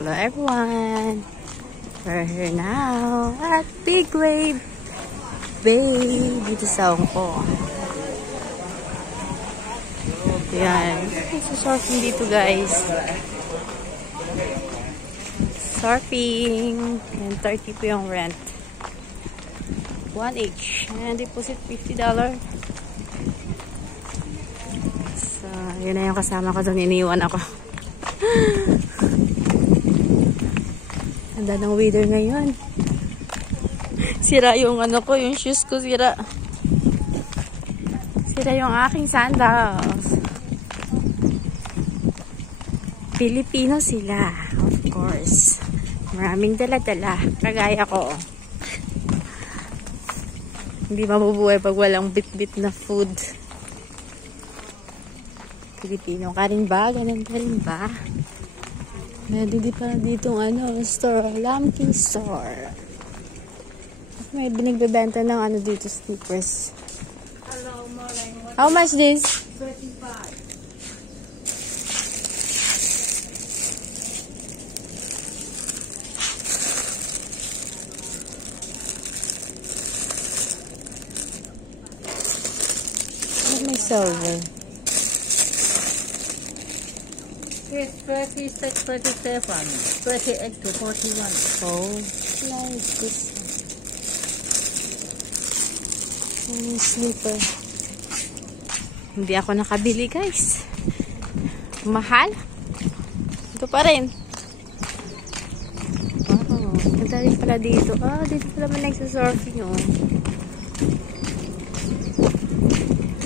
Hello everyone! We're here now at Big Wave Bay dito sa Hong Kong. Yan. Surfing dito guys. Surfing. And 30 po yung rent. 1 each. And deposit $50. So, yun na yung kasama ko doon. Iniwan ako. Ganda ng weather ngayon. Sira yung ano ko, yung shoes ko sira. Sira yung aking sandals. Pilipino sila, of course. Maraming dala-dala. Kagaya ko. Hindi mabubuhay pag walang bit-bit na food. Pilipino ka rin ba? Ganun ka rin ba? Meron din pa dito store, Lamking Store. May binigbebenta ng dito, sneakers. Hello, morning. How much this? 35. May silver. It's 36, 37, 38 to 41. Oh, nice. This slipper. Hindi ako nakabili, guys. Mahal. Ito pa rin. Oh, ganda rin pala dito. Dito pala man nagsasurfing, oh.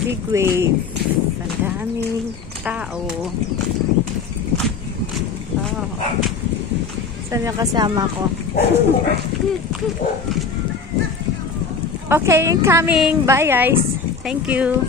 Big Wave. Ang daming tao. Oh. Saan yung kasama ko? Okay, coming. Bye guys. Thank you.